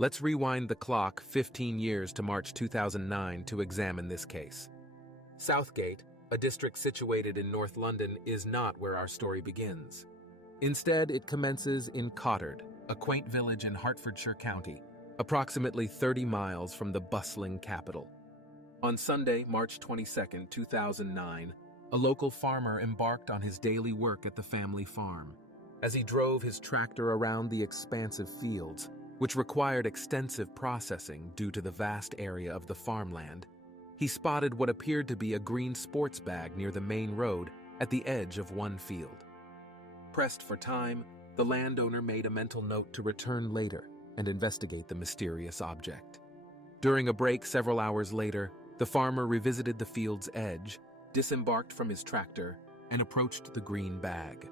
Let's rewind the clock 15 years to March 2009 to examine this case. Southgate, a district situated in North London, is not where our story begins. Instead, it commences in Cottered, a quaint village in Hertfordshire County, approximately 30 miles from the bustling capital. On Sunday, March 22, 2009, a local farmer embarked on his daily work at the family farm. As he drove his tractor around the expansive fields, which required extensive processing due to the vast area of the farmland, he spotted what appeared to be a green sports bag near the main road at the edge of one field. Pressed for time, the landowner made a mental note to return later and investigate the mysterious object. During a break several hours later, the farmer revisited the field's edge, disembarked from his tractor, and approached the green bag.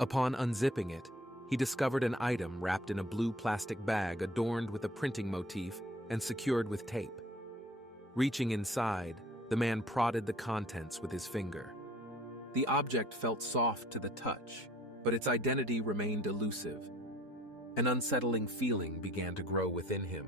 Upon unzipping it, he discovered an item wrapped in a blue plastic bag adorned with a printing motif and secured with tape. Reaching inside, the man prodded the contents with his finger. The object felt soft to the touch, but its identity remained elusive. An unsettling feeling began to grow within him.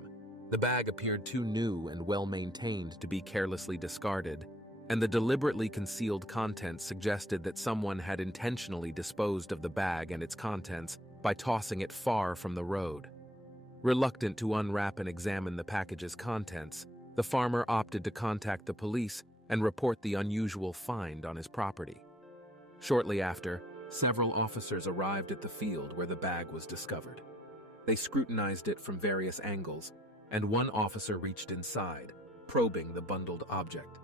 The bag appeared too new and well-maintained to be carelessly discarded, and the deliberately concealed contents suggested that someone had intentionally disposed of the bag and its contents by tossing it far from the road. Reluctant to unwrap and examine the package's contents, the farmer opted to contact the police and report the unusual find on his property. Shortly after, several officers arrived at the field where the bag was discovered. They scrutinized it from various angles, and one officer reached inside, probing the bundled object.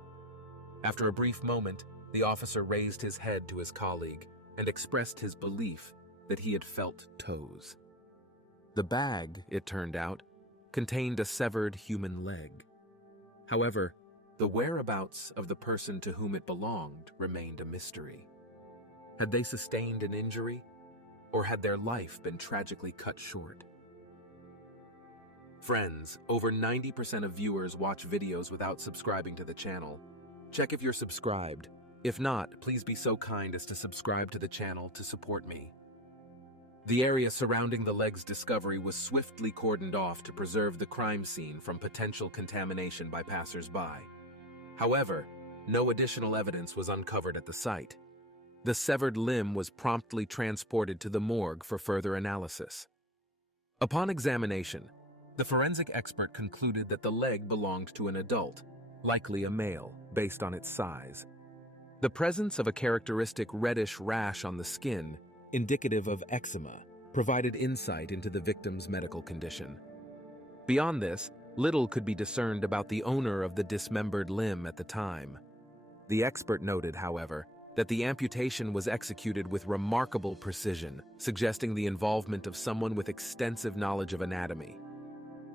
After a brief moment, the officer raised his head to his colleague and expressed his belief that he had felt toes. The bag, it turned out, contained a severed human leg. However, the whereabouts of the person to whom it belonged remained a mystery. Had they sustained an injury, or had their life been tragically cut short? Friends, over 90% of viewers watch videos without subscribing to the channel. Check if you're subscribed. If not, please be so kind as to subscribe to the channel to support me. The area surrounding the leg's discovery was swiftly cordoned off to preserve the crime scene from potential contamination by passers-by. However, no additional evidence was uncovered at the site. The severed limb was promptly transported to the morgue for further analysis. Upon examination, the forensic expert concluded that the leg belonged to an adult, likely a male, based on its size. The presence of a characteristic reddish rash on the skin, indicative of eczema, provided insight into the victim's medical condition. Beyond this, little could be discerned about the owner of the dismembered limb at the time. The expert noted, however, that the amputation was executed with remarkable precision, suggesting the involvement of someone with extensive knowledge of anatomy.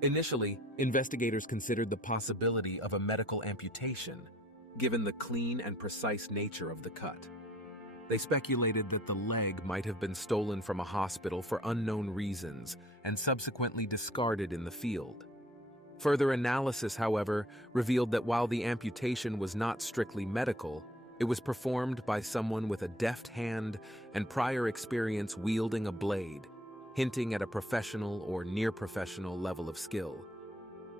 Initially, investigators considered the possibility of a medical amputation, given the clean and precise nature of the cut. They speculated that the leg might have been stolen from a hospital for unknown reasons and subsequently discarded in the field. Further analysis, however, revealed that while the amputation was not strictly medical, it was performed by someone with a deft hand and prior experience wielding a blade, hinting at a professional or near-professional level of skill.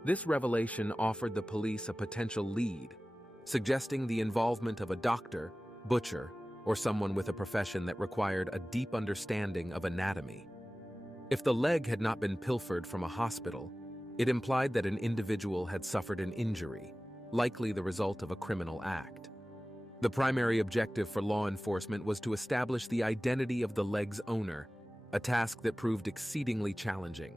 This revelation offered the police a potential lead, suggesting the involvement of a doctor, butcher, or someone with a profession that required a deep understanding of anatomy. If the leg had not been pilfered from a hospital, it implied that an individual had suffered an injury, likely the result of a criminal act. The primary objective for law enforcement was to establish the identity of the leg's owner, a task that proved exceedingly challenging.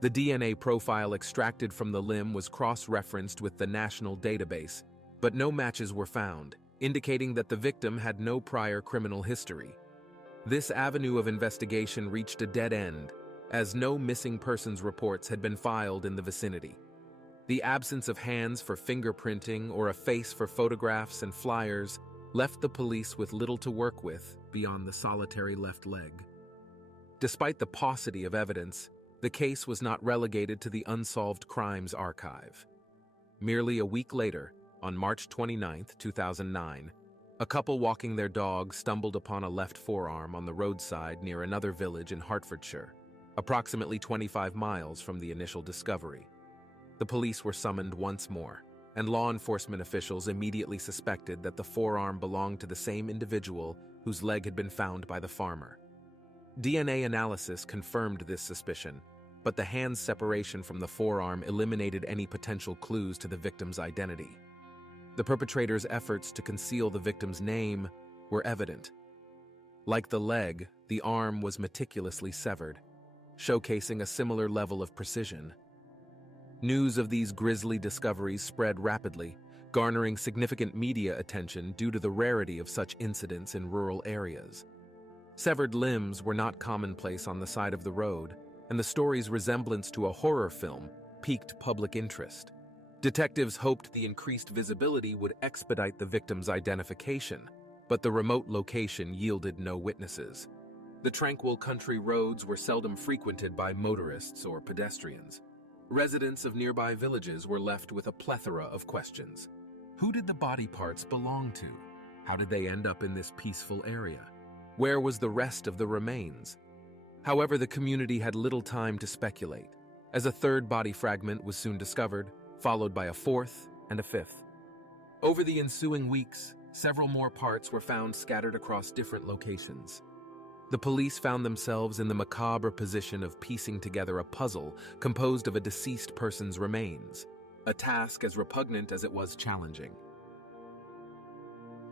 The DNA profile extracted from the limb was cross-referenced with the national database, but no matches were found, indicating that the victim had no prior criminal history. This avenue of investigation reached a dead end, as no missing persons reports had been filed in the vicinity. The absence of hands for fingerprinting or a face for photographs and flyers left the police with little to work with beyond the solitary left leg. Despite the paucity of evidence, the case was not relegated to the Unsolved Crimes Archive. Merely a week later, on March 29, 2009, a couple walking their dog stumbled upon a left forearm on the roadside near another village in Hertfordshire. approximately 25 miles from the initial discovery. The police were summoned once more, and law enforcement officials immediately suspected that the forearm belonged to the same individual whose leg had been found by the farmer. DNA analysis confirmed this suspicion, but the hand's separation from the forearm eliminated any potential clues to the victim's identity. The perpetrator's efforts to conceal the victim's name were evident. Like the leg, the arm was meticulously severed, showcasing a similar level of precision. News of these grisly discoveries spread rapidly, garnering significant media attention due to the rarity of such incidents in rural areas. Severed limbs were not commonplace on the side of the road, and the story's resemblance to a horror film piqued public interest. Detectives hoped the increased visibility would expedite the victim's identification, but the remote location yielded no witnesses. The tranquil country roads were seldom frequented by motorists or pedestrians. Residents of nearby villages were left with a plethora of questions. Who did the body parts belong to? How did they end up in this peaceful area? Where was the rest of the remains? However, the community had little time to speculate, as a third body fragment was soon discovered, followed by a fourth and a fifth. Over the ensuing weeks, several more parts were found scattered across different locations. The police found themselves in the macabre position of piecing together a puzzle composed of a deceased person's remains, a task as repugnant as it was challenging.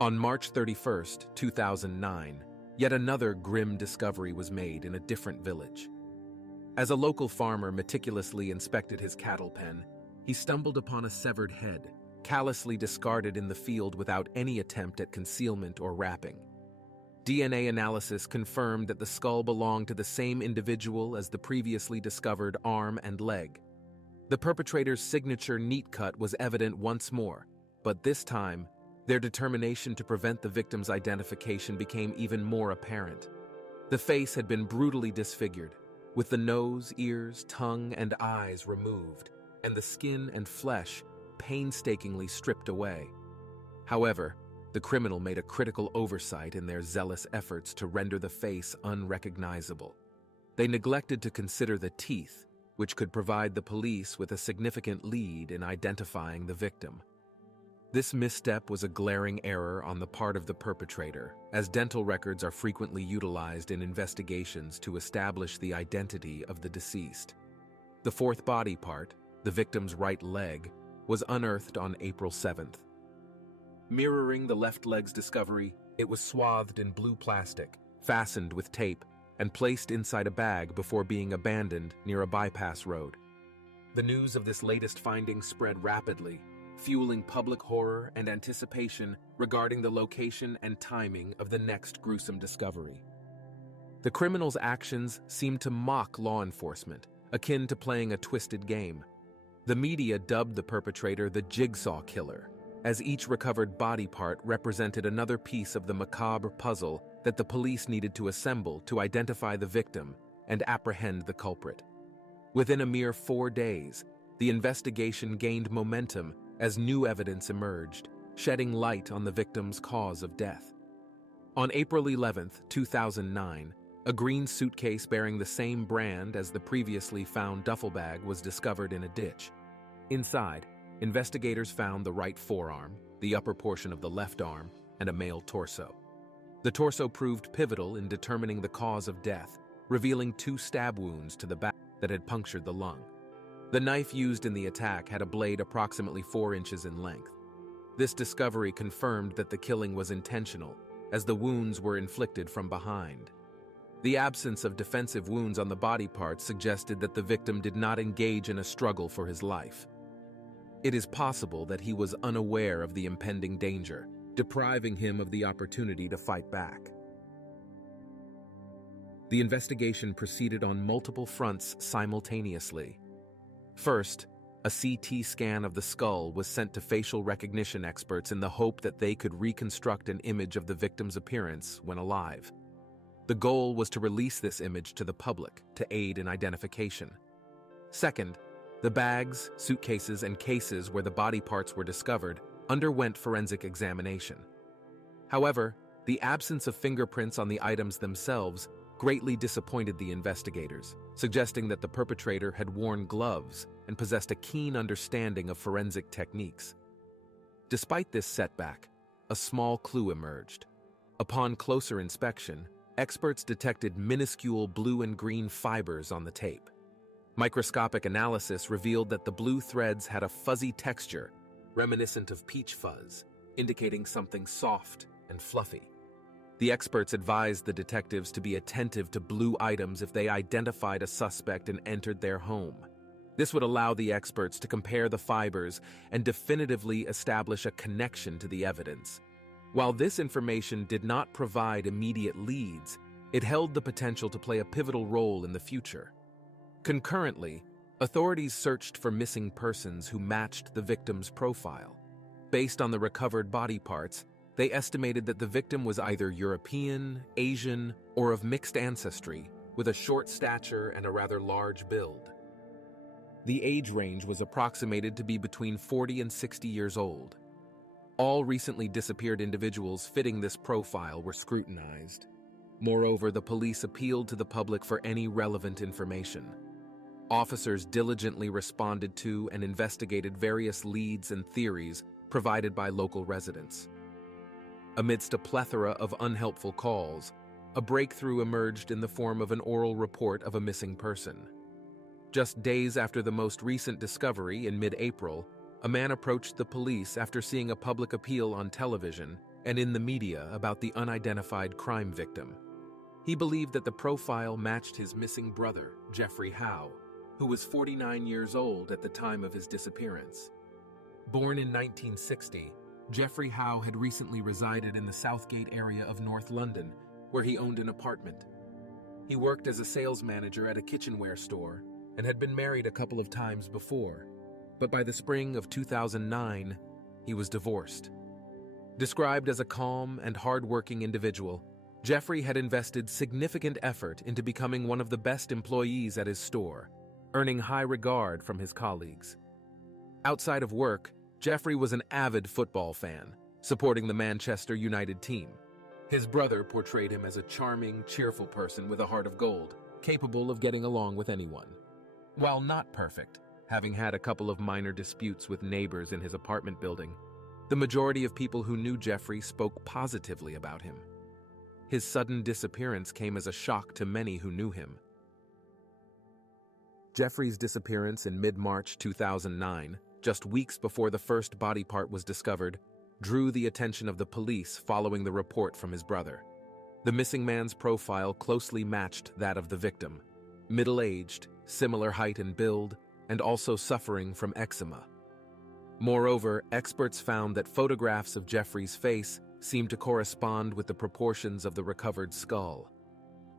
On March 31, 2009, yet another grim discovery was made in a different village. As a local farmer meticulously inspected his cattle pen, he stumbled upon a severed head, callously discarded in the field without any attempt at concealment or wrapping. DNA analysis confirmed that the skull belonged to the same individual as the previously discovered arm and leg. The perpetrator's signature neat cut was evident once more, but this time, their determination to prevent the victim's identification became even more apparent. The face had been brutally disfigured, with the nose, ears, tongue, and eyes removed, and the skin and flesh painstakingly stripped away. However, the criminal made a critical oversight in their zealous efforts to render the face unrecognizable. They neglected to consider the teeth, which could provide the police with a significant lead in identifying the victim. This misstep was a glaring error on the part of the perpetrator, as dental records are frequently utilized in investigations to establish the identity of the deceased. The fourth body part, the victim's right leg, was unearthed on April 7th. Mirroring the left leg's discovery, it was swathed in blue plastic, fastened with tape, and placed inside a bag before being abandoned near a bypass road. The news of this latest finding spread rapidly, fueling public horror and anticipation regarding the location and timing of the next gruesome discovery. The criminal's actions seemed to mock law enforcement, akin to playing a twisted game. The media dubbed the perpetrator the Jigsaw killer, as each recovered body part represented another piece of the macabre puzzle that the police needed to assemble to identify the victim and apprehend the culprit. Within a mere 4 days, the investigation gained momentum as new evidence emerged, shedding light on the victim's cause of death. On April 11, 2009, a green suitcase bearing the same brand as the previously found duffel bag was discovered in a ditch. Inside, investigators found the right forearm, the upper portion of the left arm, and a male torso. The torso proved pivotal in determining the cause of death, revealing 2 stab wounds to the back that had punctured the lung. The knife used in the attack had a blade approximately 4 inches in length. This discovery confirmed that the killing was intentional, as the wounds were inflicted from behind. The absence of defensive wounds on the body parts suggested that the victim did not engage in a struggle for his life. It is possible that he was unaware of the impending danger, depriving him of the opportunity to fight back. The investigation proceeded on multiple fronts simultaneously. First, a CT scan of the skull was sent to facial recognition experts in the hope that they could reconstruct an image of the victim's appearance when alive. The goal was to release this image to the public to aid in identification. Second, the bags, suitcases, and cases where the body parts were discovered underwent forensic examination. However, the absence of fingerprints on the items themselves greatly disappointed the investigators, suggesting that the perpetrator had worn gloves and possessed a keen understanding of forensic techniques. Despite this setback, a small clue emerged. Upon closer inspection, experts detected minuscule blue and green fibers on the tape. Microscopic analysis revealed that the blue threads had a fuzzy texture, reminiscent of peach fuzz, indicating something soft and fluffy. The experts advised the detectives to be attentive to blue items if they identified a suspect and entered their home. This would allow the experts to compare the fibers and definitively establish a connection to the evidence. While this information did not provide immediate leads, it held the potential to play a pivotal role in the future. Concurrently, authorities searched for missing persons who matched the victim's profile. Based on the recovered body parts, they estimated that the victim was either European, Asian, or of mixed ancestry, with a short stature and a rather large build. The age range was approximated to be between 40 and 60 years old. All recently disappeared individuals fitting this profile were scrutinized. Moreover, the police appealed to the public for any relevant information. Officers diligently responded to and investigated various leads and theories provided by local residents. Amidst a plethora of unhelpful calls, a breakthrough emerged in the form of an oral report of a missing person. Just days after the most recent discovery in mid-April, a man approached the police after seeing a public appeal on television and in the media about the unidentified crime victim. He believed that the profile matched his missing brother, Jeffrey Howe, who was 49 years old at the time of his disappearance. Born in 1960, Jeffrey Howe had recently resided in the Southgate area of North London, where he owned an apartment. He worked as a sales manager at a kitchenware store and had been married a couple of times before, but by the spring of 2009, he was divorced. Described as a calm and hard-working individual, Jeffrey had invested significant effort into becoming one of the best employees at his store, earning high regard from his colleagues. Outside of work, Jeffrey was an avid football fan, supporting the Manchester United team. His brother portrayed him as a charming, cheerful person with a heart of gold, capable of getting along with anyone. While not perfect, having had a couple of minor disputes with neighbors in his apartment building, the majority of people who knew Jeffrey spoke positively about him. His sudden disappearance came as a shock to many who knew him. Jeffrey's disappearance in mid-March 2009, just weeks before the first body part was discovered, drew the attention of the police following the report from his brother. The missing man's profile closely matched that of the victim, middle-aged, similar height and build, and also suffering from eczema. Moreover, experts found that photographs of Jeffrey's face seemed to correspond with the proportions of the recovered skull.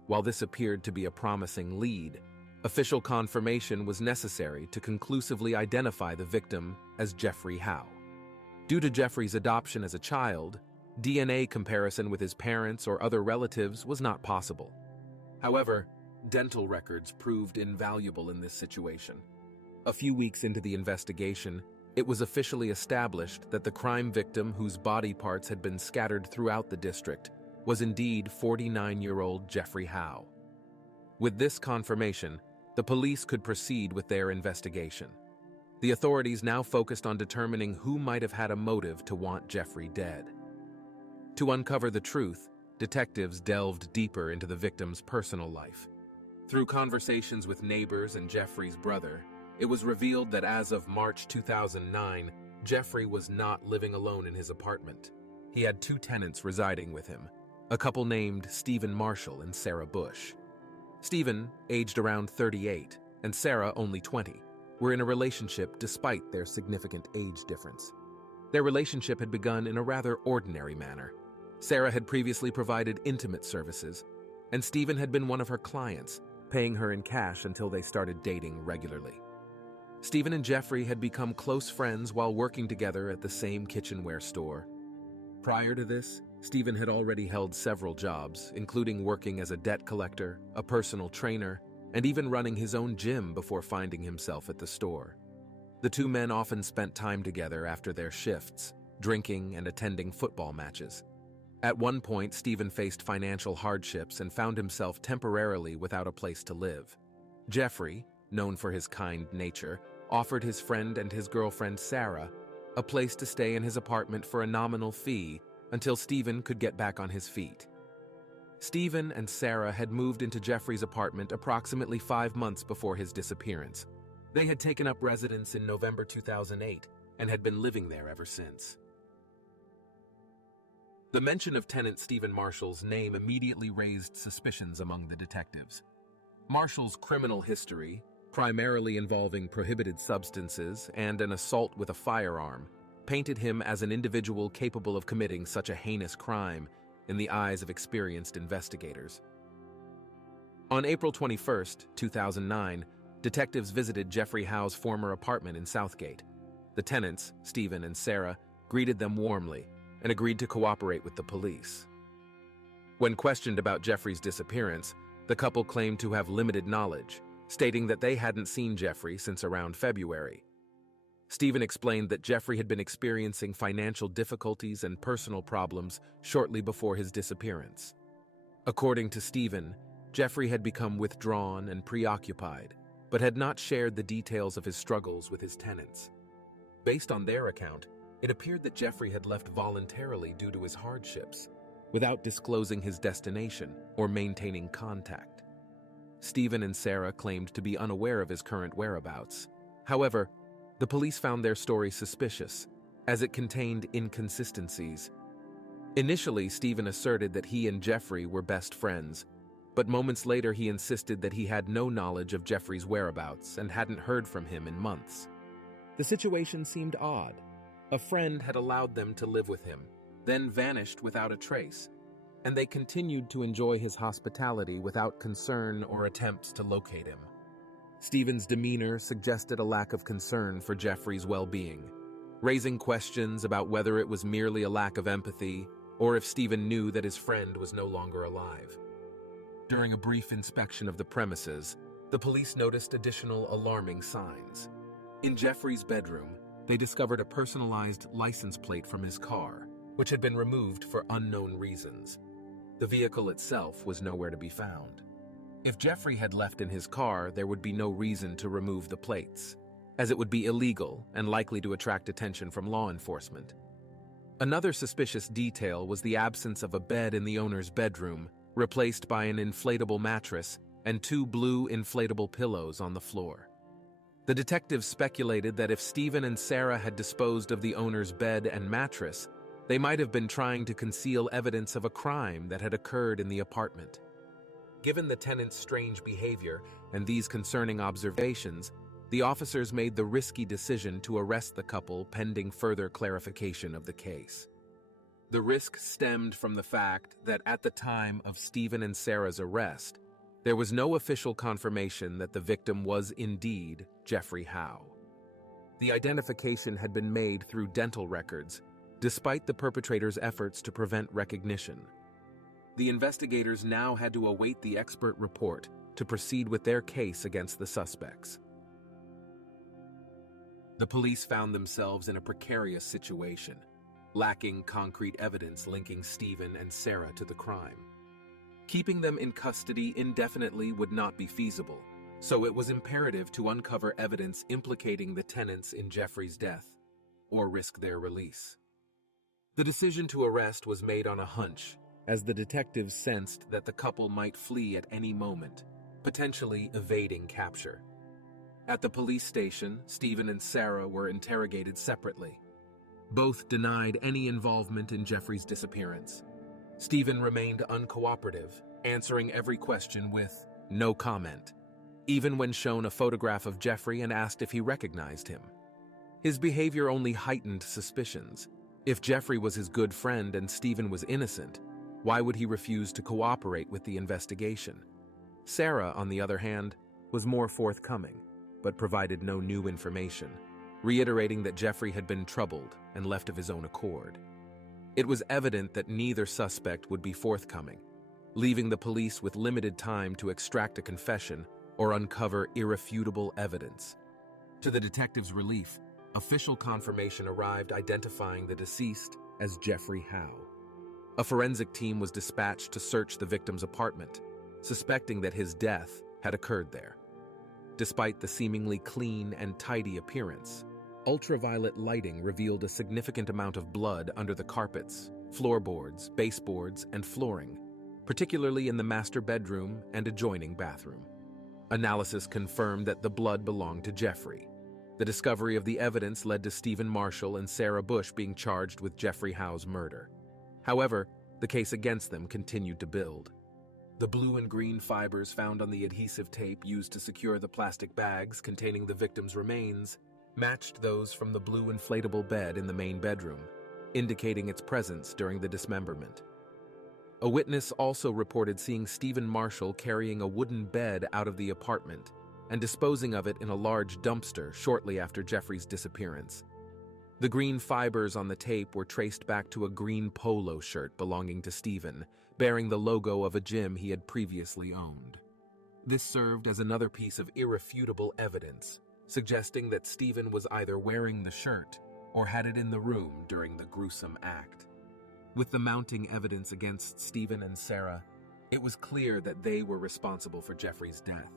While this appeared to be a promising lead, official confirmation was necessary to conclusively identify the victim as Jeffrey Howe. Due to Jeffrey's adoption as a child, DNA comparison with his parents or other relatives was not possible. However, dental records proved invaluable in this situation. A few weeks into the investigation, it was officially established that the crime victim, whose body parts had been scattered throughout the district, was indeed 49-year-old Jeffrey Howe. With this confirmation, the police could proceed with their investigation. The authorities now focused on determining who might have had a motive to want Jeffrey dead. To uncover the truth, detectives delved deeper into the victim's personal life. Through conversations with neighbors and Jeffrey's brother, it was revealed that as of March 2009, Jeffrey was not living alone in his apartment. He had two tenants residing with him, a couple named Stephen Marshall and Sarah Bush. Stephen, aged around 38, and Sarah only 20, were in a relationship despite their significant age difference. Their relationship had begun in a rather ordinary manner. Sarah had previously provided intimate services, and Stephen had been one of her clients, paying her in cash until they started dating regularly. Stephen and Jeffrey had become close friends while working together at the same kitchenware store. Prior to this, Stephen had already held several jobs, including working as a debt collector, a personal trainer, and even running his own gym before finding himself at the store. The two men often spent time together after their shifts, drinking and attending football matches. At one point, Stephen faced financial hardships and found himself temporarily without a place to live. Jeffrey, known for his kind nature, offered his friend and his girlfriend Sarah a place to stay in his apartment for a nominal fee until Stephen could get back on his feet. Stephen and Sarah had moved into Jeffrey's apartment approximately 5 months before his disappearance. They had taken up residence in November 2008 and had been living there ever since. The mention of tenant Stephen Marshall's name immediately raised suspicions among the detectives. Marshall's criminal history, primarily involving prohibited substances and an assault with a firearm, painted him as an individual capable of committing such a heinous crime in the eyes of experienced investigators. On April 21, 2009, detectives visited Jeffrey Howe's former apartment in Southgate. The tenants, Stephen and Sarah, greeted them warmly and agreed to cooperate with the police. When questioned about Jeffrey's disappearance, the couple claimed to have limited knowledge, stating that they hadn't seen Jeffrey since around February. Stephen explained that Jeffrey had been experiencing financial difficulties and personal problems shortly before his disappearance. According to Stephen, Jeffrey had become withdrawn and preoccupied, but had not shared the details of his struggles with his tenants. Based on their account, it appeared that Jeffrey had left voluntarily due to his hardships, without disclosing his destination or maintaining contact. Stephen and Sarah claimed to be unaware of his current whereabouts. However, the police found their story suspicious, as it contained inconsistencies. Initially, Stephen asserted that he and Jeffrey were best friends, but moments later he insisted that he had no knowledge of Jeffrey's whereabouts and hadn't heard from him in months. The situation seemed odd. A friend had allowed them to live with him, then vanished without a trace, and they continued to enjoy his hospitality without concern or attempts to locate him. Stephen's demeanor suggested a lack of concern for Jeffrey's well-being, raising questions about whether it was merely a lack of empathy or if Stephen knew that his friend was no longer alive. During a brief inspection of the premises, the police noticed additional alarming signs. In Jeffrey's bedroom, they discovered a personalized license plate from his car, which had been removed for unknown reasons. The vehicle itself was nowhere to be found. If Jeffrey had left in his car, there would be no reason to remove the plates, as it would be illegal and likely to attract attention from law enforcement. Another suspicious detail was the absence of a bed in the owner's bedroom, replaced by an inflatable mattress and 2 blue inflatable pillows on the floor. The detectives speculated that if Stephen and Sarah had disposed of the owner's bed and mattress, they might have been trying to conceal evidence of a crime that had occurred in the apartment. Given the tenant's strange behavior and these concerning observations, the officers made the risky decision to arrest the couple pending further clarification of the case. The risk stemmed from the fact that at the time of Stephen and Sarah's arrest, there was no official confirmation that the victim was indeed Jeffrey Howe. The identification had been made through dental records, despite the perpetrator's efforts to prevent recognition. The investigators now had to await the expert report to proceed with their case against the suspects. The police found themselves in a precarious situation, lacking concrete evidence linking Stephen and Sarah to the crime. Keeping them in custody indefinitely would not be feasible, so it was imperative to uncover evidence implicating the tenants in Jeffrey's death, or risk their release. The decision to arrest was made on a hunch, as the detectives sensed that the couple might flee at any moment, potentially evading capture. At the police station, Stephen and Sarah were interrogated separately. Both denied any involvement in Jeffrey's disappearance. Stephen remained uncooperative, answering every question with no comment, even when shown a photograph of Jeffrey and asked if he recognized him. His behavior only heightened suspicions. If Jeffrey was his good friend and Stephen was innocent, why would he refuse to cooperate with the investigation? Sarah, on the other hand, was more forthcoming, but provided no new information, reiterating that Jeffrey had been troubled and left of his own accord. It was evident that neither suspect would be forthcoming, leaving the police with limited time to extract a confession or uncover irrefutable evidence. To the detectives' relief, official confirmation arrived identifying the deceased as Jeffrey Howe. A forensic team was dispatched to search the victim's apartment, suspecting that his death had occurred there. Despite the seemingly clean and tidy appearance, ultraviolet lighting revealed a significant amount of blood under the carpets, floorboards, baseboards, and flooring, particularly in the master bedroom and adjoining bathroom. Analysis confirmed that the blood belonged to Jeffrey. The discovery of the evidence led to Stephen Marshall and Sarah Bush being charged with Jeffrey Howe's murder. However, the case against them continued to build. The blue and green fibers found on the adhesive tape used to secure the plastic bags containing the victim's remains matched those from the blue inflatable bed in the main bedroom, indicating its presence during the dismemberment. A witness also reported seeing Stephen Marshall carrying a wooden bed out of the apartment and disposing of it in a large dumpster shortly after Jeffrey's disappearance. The green fibers on the tape were traced back to a green polo shirt belonging to Stephen, bearing the logo of a gym he had previously owned. This served as another piece of irrefutable evidence, suggesting that Stephen was either wearing the shirt or had it in the room during the gruesome act. With the mounting evidence against Stephen and Sarah, it was clear that they were responsible for Jeffrey's death.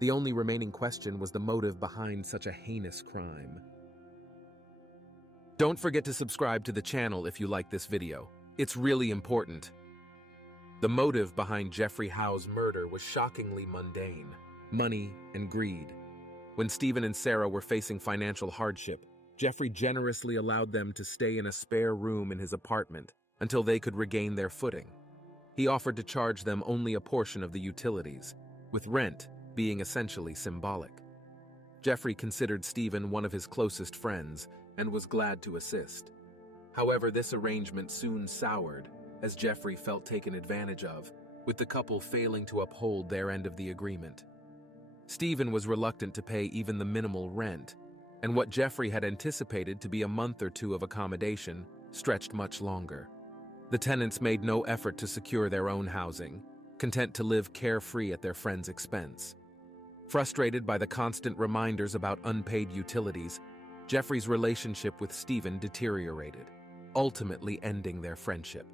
The only remaining question was the motive behind such a heinous crime. Don't forget to subscribe to the channel if you like this video. It's really important. The motive behind Jeffrey Howe's murder was shockingly mundane: money and greed. When Stephen and Sarah were facing financial hardship, Jeffrey generously allowed them to stay in a spare room in his apartment until they could regain their footing. He offered to charge them only a portion of the utilities, with rent being essentially symbolic. Jeffrey considered Stephen one of his closest friends and was glad to assist. However, this arrangement soon soured as Jeffrey felt taken advantage of, with the couple failing to uphold their end of the agreement. Stephen was reluctant to pay even the minimal rent, and what Jeffrey had anticipated to be a month or two of accommodation stretched much longer. The tenants made no effort to secure their own housing, content to live carefree at their friend's expense. Frustrated by the constant reminders about unpaid utilities, Jeffrey's relationship with Stephen deteriorated, ultimately ending their friendship.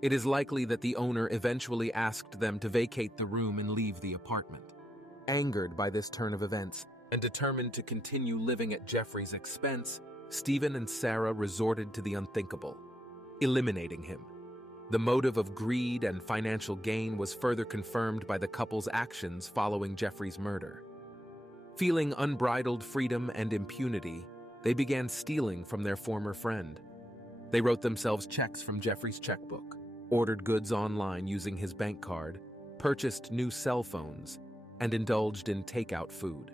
It is likely that the owner eventually asked them to vacate the room and leave the apartment. Angered by this turn of events, and determined to continue living at Jeffrey's expense, Stephen and Sarah resorted to the unthinkable: eliminating him. The motive of greed and financial gain was further confirmed by the couple's actions following Jeffrey's murder. Feeling unbridled freedom and impunity, they began stealing from their former friend. They wrote themselves checks from Jeffrey's checkbook, ordered goods online using his bank card, purchased new cell phones, and indulged in takeout food.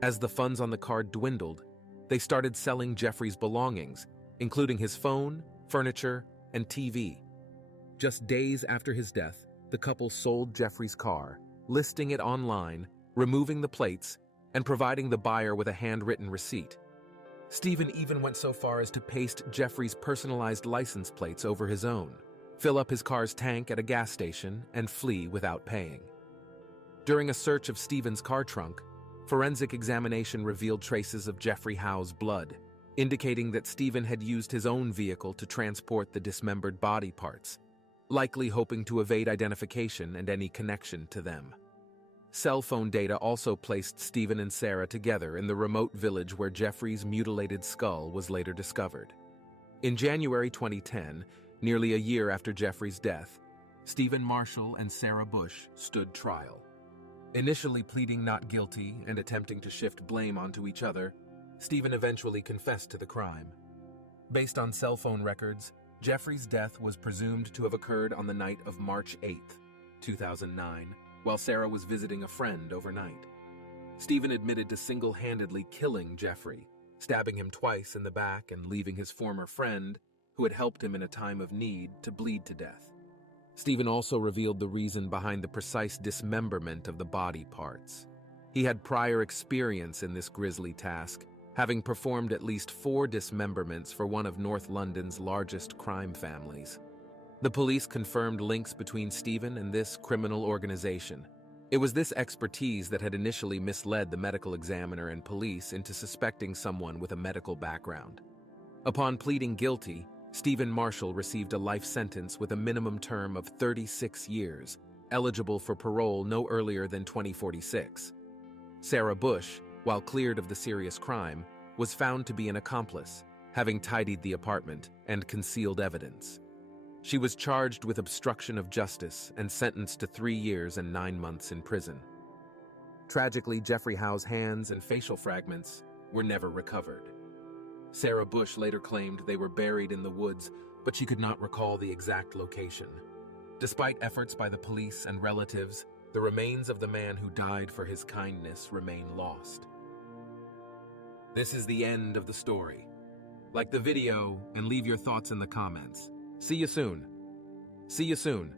As the funds on the card dwindled, they started selling Jeffrey's belongings, including his phone, furniture, and TV. Just days after his death, the couple sold Jeffrey's car, listing it online, removing the plates, and providing the buyer with a handwritten receipt. Stephen even went so far as to paste Jeffrey's personalized license plates over his own, fill up his car's tank at a gas station, and flee without paying. During a search of Stephen's car trunk, forensic examination revealed traces of Jeffrey Howe's blood, indicating that Stephen had used his own vehicle to transport the dismembered body parts, likely hoping to evade identification and any connection to them. Cell phone data also placed Stephen and Sarah together in the remote village where Jeffrey's mutilated skull was later discovered. In January 2010, nearly a year after Jeffrey's death, Stephen Marshall and Sarah Bush stood trial. Initially pleading not guilty and attempting to shift blame onto each other, Stephen eventually confessed to the crime. Based on cell phone records, Jeffrey's death was presumed to have occurred on the night of March 8, 2009, while Sarah was visiting a friend overnight. Stephen admitted to single-handedly killing Jeffrey, stabbing him twice in the back and leaving his former friend, who had helped him in a time of need, to bleed to death. Stephen also revealed the reason behind the precise dismemberment of the body parts. He had prior experience in this grisly task, having performed at least 4 dismemberments for one of North London's largest crime families. The police confirmed links between Stephen and this criminal organization. It was this expertise that had initially misled the medical examiner and police into suspecting someone with a medical background. Upon pleading guilty, Stephen Marshall received a life sentence with a minimum term of 36 years, eligible for parole no earlier than 2046. Sarah Bush, while cleared of the serious crime, was found to be an accomplice, having tidied the apartment and concealed evidence. She was charged with obstruction of justice and sentenced to 3 years and 9 months in prison. Tragically, Jeffrey Howe's hands and facial fragments were never recovered. Sarah Bush later claimed they were buried in the woods, but she could not recall the exact location. Despite efforts by the police and relatives, the remains of the man who died for his kindness remain lost. This is the end of the story. Like the video and leave your thoughts in the comments. See you soon. See you soon.